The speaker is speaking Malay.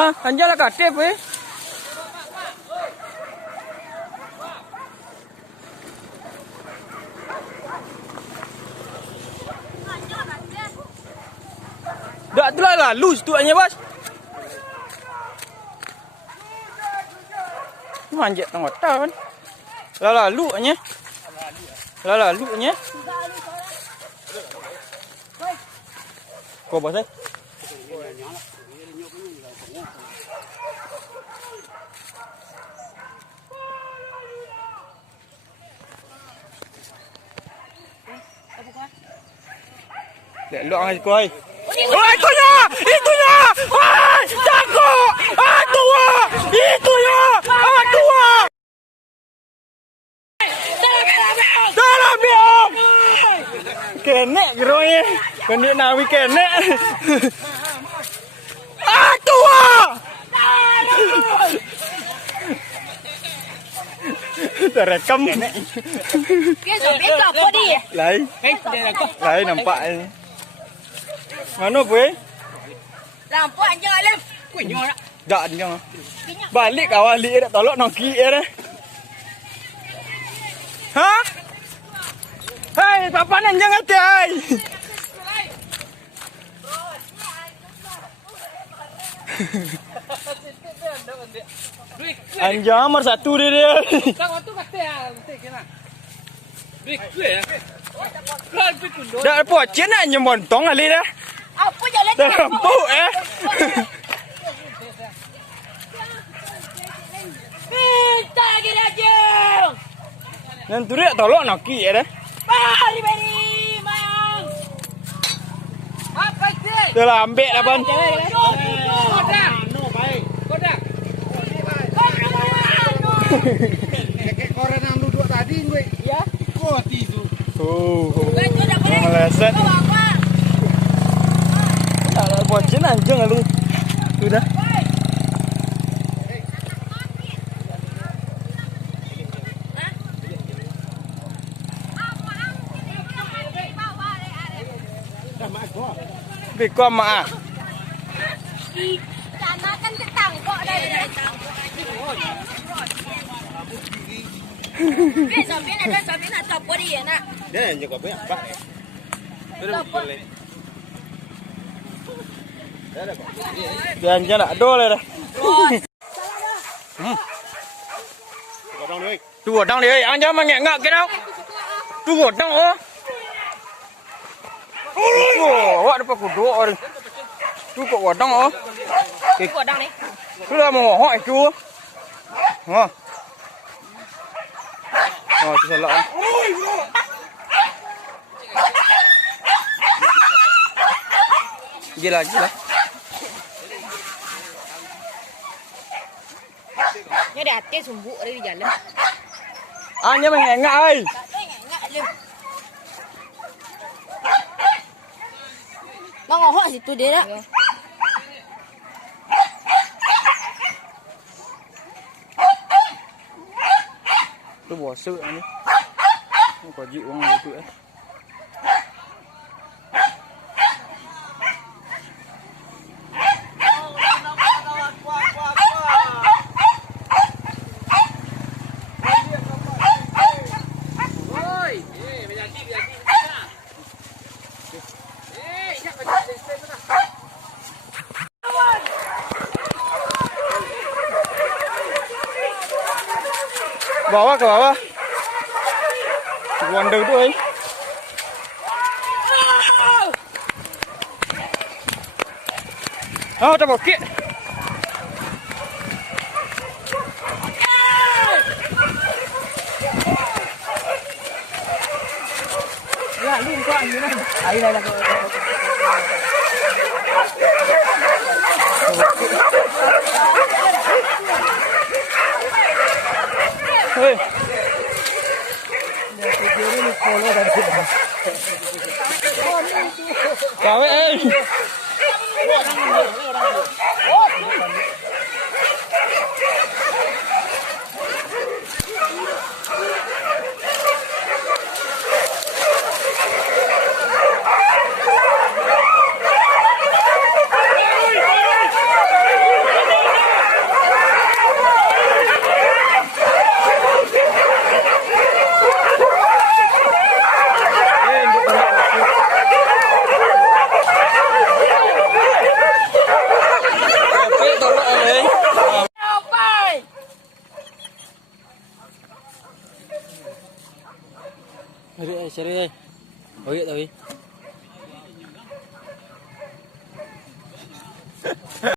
Hah, anjala katip eh. Dak telah lalu situ hanya bos. Manjat tengok kan. Lalu hanya. Lalu hanya. Kau bos eh. Lihat lu ang kau. Oh, itunya! Itunya! Ah, jago! Ah, tua! Itunya! Ah, tua! Dalam biom! Kenek geronya. Kenek nawi kenek. Ah, tua! Terekam. Dia sampai ke apa dia? Lain. Lain nampak ni. Mana boy? Lampu anjing Alif. Kunyol. Dak anjing. Balik kawan lik dak tolak noki dah. Ha? Hai, papa anjing ate ai. Anjing nomor 1 dia. Kau tu kata ya, kena. Big ya. Dak pocen nak anjing montong ali dah. Apa jalan? Dah empuk Minta lagi rajin. Nan tu dak tolak noki dah. Bari mang. Apa sih? Dah lah ambil dah ban. Kodak. No baik. Kodak. Kayak koran yang duduk tadi gue. Ya. Kok tisu. Meleset. Tak ada pocen anjing ali. Sudah. Biko mak. Sana kan ketangkok dari. Sampai nak apa dia nak? Dia juga banyak pak. Jangan nak dole dah. Tu godang dia, anjing mengengak ke tau. Tu godang oh. Oh, awak dapat kuduk orang. Tu kok godang oh. Godang ni. Tu dah mau hok itu. Ha. Oh, tu salah. Gila. Ni ada hati sumbuk ada di jalan. Anjing mengengak ai. Ngak je. Ngohok situ dia dah. Tu bosok ni. Kau ji uang itu eh. Bawa ke bawah. Wonder tu eh. Oh, tak bokit. Ya, lu kau ni lah. Air dah kau. Hei. Kau eh. Cari ơi. Oi tau.